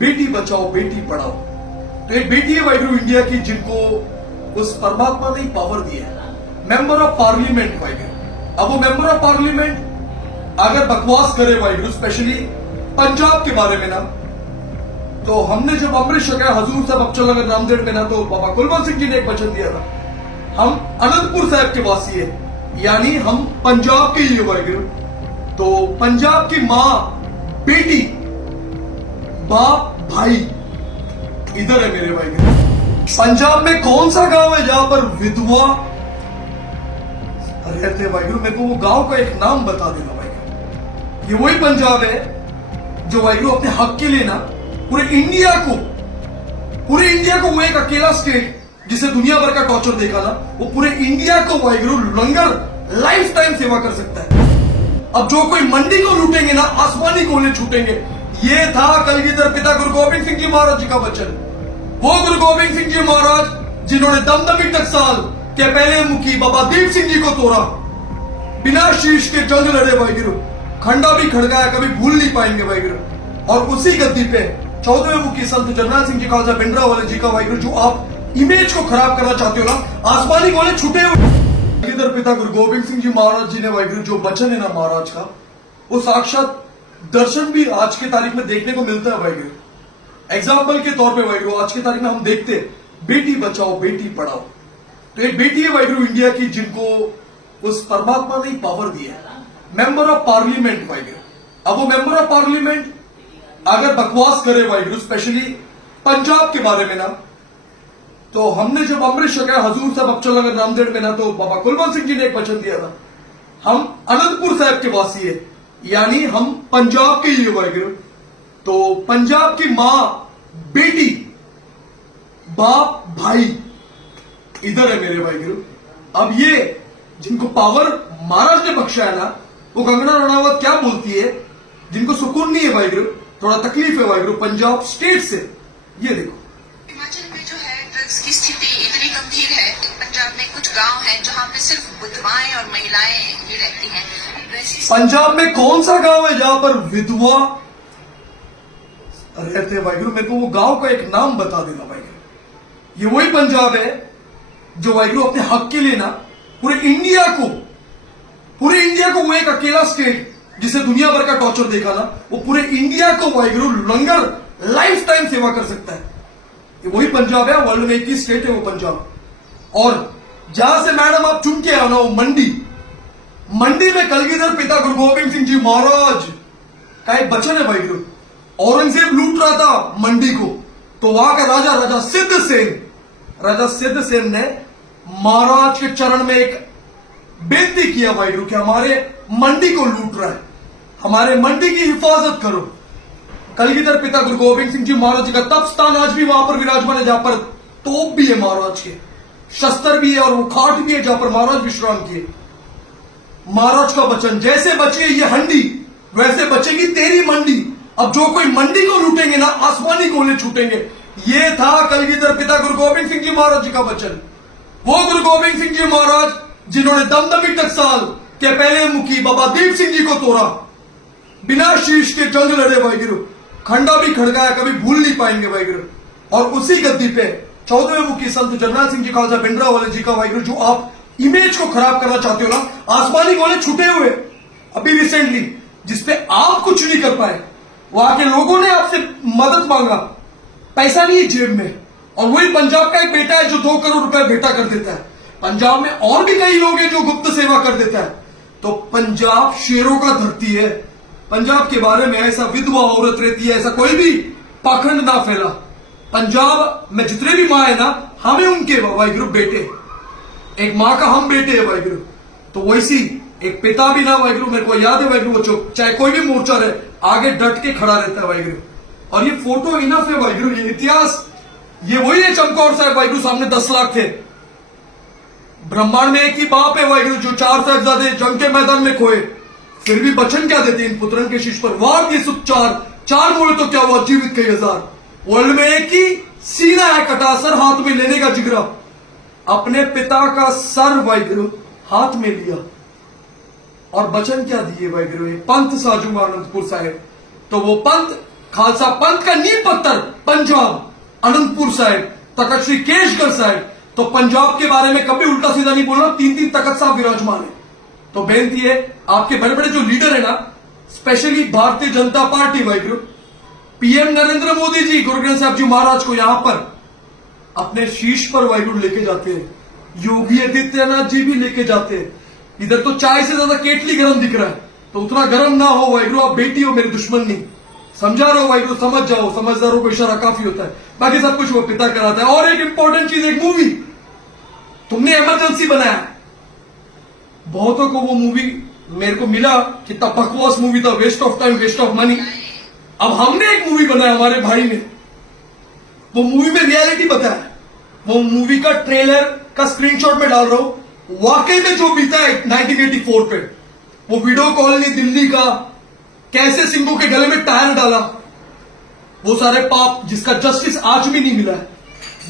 बेटी बचाओ बेटी पढ़ाओ। तो एक बेटी है वाहिगुरु इंडिया की जिनको उस परमात्मा ने पावर दिया है, मेंबर ऑफ पार्लियामेंट वाहिगुरु। अब वो मेंबर ऑफ पार्लियामेंट अगर बकवास करे वाहिगुरु, स्पेशली पंजाब के बारे में ना, तो हमने जब अमृत छका हजूर साहब अबचल रामदेव में ना, तो बाबा कुलवंत सिंह जी ने एक वचन दिया था, हम अनंतपुर साहब के वासी है, यानी हम पंजाब के ही है वाहिगुरु। तो पंजाब की मां, बेटी, बाप, भाई इधर है मेरे वाहिगुरु। पंजाब में कौन सा गांव है जहां पर विधवा रहते वाहिगुरु? मेरे को वो गांव का एक नाम बता देना वाहिगुरु। ये वही पंजाब है जो वाहिगुरु अपने हक के लिए ना पूरे इंडिया को वो एक अकेला स्टेट जिसे दुनिया भर का टॉर्चर देखा ना, वो पूरे इंडिया को वाहिगुरु लंगर लाइफ टाइम सेवा कर सकता है। अब जो कोई मंडी को लूटेंगे ना, आसमानी गोले छूटेंगे। ये था कलगीधर पिता गुरु गोबिंद सिंह जी महाराज जी का वचन। वो गुरु गोबिंद सिंह जी महाराज जिन्होंने दमदमी टकसाल के पहले मुखी बाबा दीप सिंह जी को तोड़ा, बिना शीश के जंग लड़े वाहिगुरु, खंडा भी खड़काया, कभी भूल नहीं पाएंगे वाहिगुरु। और उसी गद्दी पे 14वें मुखी संत जरनैल सिंह जी खालसा भिंडरा वाले जी का वाहिगुरु, जो आप इमेज को खराब करना चाहते हो ना, आसमानी गोले छूटे हुए। कलगीधर पिता गुरु गोबिंद सिंह जी महाराज जी ने वाहिगुरु जो वचन है ना महाराज का, वो साक्षात दर्शन भी आज के तारीख में देखने को मिलता है वाहिगुरु। एग्जाम्पल के तौर पे वाहिगुरु आज की तारीख में हम देखते बेटी बचाओ बेटी पढ़ाओ। तो एक बेटी है वाहिगुरु इंडिया की जिनको उस परमात्मा ने पावर दिया है, मेंबर ऑफ पार्लियामेंट वाहिगुरु। अब वो मेंबर ऑफ पार्लियामेंट अगर बकवास करे वाहिगुरु, स्पेशली पंजाब के बारे में ना, तो हमने जब अमृत छका हजूर साहब अबचल रामदेव में ना, तो बाबा कुलवंत सिंह जी ने एक वचन दिया था, हम अनंतपुर साहब के वासी है, यानी हम पंजाब के ही है वाहिगुरु। तो पंजाब की मां, बेटी, बाप, भाई इधर है मेरे वाहिगुरु। अब ये जिनको पावर महाराज ने बख्शा है ना, वो कंगना रणावत क्या बोलती है, जिनको सुकून नहीं है वाहिगुरु, थोड़ा तकलीफ है वाहिगुरु पंजाब स्टेट से। ये देखो हिमाचल में जो है ड्रग्स की स्थिति इतनी गंभीर है। पंजाब में कुछ गांव हैं जहां पे सिर्फ विधवाएं और महिलाएं ही रहती हैं। पंजाब में कौन सा गांव है जहां पर विधवा रहते हैं वाहिगुरु? मेरे को वो गांव का एक नाम बता देना वाहिगुरु। ये वही पंजाब है जो वाहिगुरु अपने हक के लिए ना पूरे इंडिया को वो एक अकेला स्टेट जिसे दुनिया भर का टॉर्चर देखा ना, वो पूरे इंडिया को वाहिगुरु लंगर लाइफ टाइम सेवा कर सकता है। ये वही पंजाब है, वर्ल्ड में 21 स्टेट है वो पंजाब। और जहां से मैडम आप चुन के आना, वो मंडी में कलगीधर पिता गुरु गोबिंद सिंह जी महाराज का एक वचन है वाहिगुरु। औरंगजेब लूट रहा था मंडी को, तो वहां का राजा सिद्ध सेन ने महाराज के चरण में एक बेनती किया वाहिगुरु कि हमारे मंडी को लूट रहा है, हमारे मंडी की हिफाजत करो। कलगीधर पिता गुरु गोबिंद सिंह जी महाराज जी का तप स्थान आज भी वहां पर विराजमान है, जहां पर तोप भी है महाराज के, शस्त्र भी है और वो खाट भी है जहां पर महाराज विश्राम किए। महाराज का वचन, जैसे बची है ये हंडी, वैसे बचेगी तेरी मंडी। अब जो कोई मंडी को लूटेंगे ना, आसमानी गोले छूटेंगे। ये था कलगीधर पिता गुरु गोबिंद सिंह जी महाराज जी का वचन। वो गुरु गोबिंद सिंह जी महाराज जिन्होंने दमदमी टकसाल के पहले मुखी बाबा दीप सिंह जी को तोड़ा, बिना शीश के जंग लड़े वाहिगुरु, खंडा भी खड़काया, कभी भूल नहीं पाएंगे वाहिगुरु। और उसी गद्दी पे 14वें मुखी संत जरनैल सिंह जी खालसा भिंडरा वाले जी का वाहिगुरु, जो आप इमेज को खराब करना चाहते हो ना, आसमानी गोले छूटे हुए अभी रिसेंटली, जिसपे आप कुछ नहीं कर पाए। वहां के लोगों ने आपसे मदद मांगा, पैसा नहीं है जेब में, और वही पंजाब का एक बेटा है जो 2 करोड़ रुपए बेटा कर देता है। पंजाब में और भी कई लोग हैं जो गुप्त सेवा कर देता है। तो पंजाब शेरों का धरती है। पंजाब के बारे में ऐसा विधवा औरत रहती है, ऐसा कोई भी पाखंड ना फैला। पंजाब में जितने भी माँ है ना, हमें उनके वाहिगुरु बेटे, एक माँ का हम बेटे है वाहिगुरु। तो वैसी एक पिता भी ना वाहिगुरु, मेरे को याद है वाहिगुरु, वो चुप, चाहे कोई भी मोर्चा रहे, आगे डट के खड़ा रहता है वाहिगुरु। और ये फोटो इनफ है वाहिगुरु, ये इतिहास, ये वही है चमकौर साहब वाहिगुरु, सामने 10 लाख थे। ब्रह्मांड में एक ही बाप है वाहिगुरु, जो 4 साहिबजादे जंग के मैदान में खोए, फिर भी वचन क्या देते इन पुत्रन के शीश पर, वार दिए सुख 4 बोले तो क्या हुआ, जीवित कई 1000। वर्ल्ड में एक ही सीना है कटा, सर हाथ में लेने का जिगरा, अपने पिता का सर वाहिगुरु हाथ में लिया। और वचन क्या दिए वाहिगुरु, पंथ साजूंगा आनंदपुर साहिब। तो वो पंथ, खालसा पंथ का नींव पत्थर पंजाब, अनंतपुर साहिब, तखत श्री केशगढ़ साहिब, तो पंजाब के बारे में कभी उल्टा सीधा नहीं बोलना। 3 तखत साहब विराजमान है। तो बेनती है आपके बड़े बड़े जो लीडर है ना, specially Bharatiya Janata party Waheguru, PM Narendra Modi ji Guru Granth साहब जी महाराज को यहां पर अपने शीश पर वाहिगुरु लेके जाते हैं। योगी आदित्यनाथ जी भी लेके जाते हैं। इधर तो चाय से ज्यादा केटली गर्म दिख रहा है, तो उतना गर्म ना हो वाहिगुरु। आप बेटी हो, मेरी दुश्मन नहीं। समझा रहे हो वाहिगुरु, समझ जाओ। समझदारों को इशारा काफी होता है, बाकी सब कुछ वो पिता कराता है। और एक इंपॉर्टेंट चीज, एक मूवी तुमने इमरजेंसी बनाया, बहुतों को वो मूवी मेरे को मिला कितना बकवास मूवी था, waste of time, waste of money. अब हमने एक मूवी बनाया, हमारे भाई ने, वो मूवी में रियलिटी बताया। वो मूवी का ट्रेलर का स्क्रीनशॉट में डाल रहा हूं। वाकई में जो बीता है 1984 पे, वो विडो कॉलोनी दिल्ली का, कैसे सिंघू के गले में टायर डाला, वो सारे पाप जिसका जस्टिस आज भी नहीं मिला है।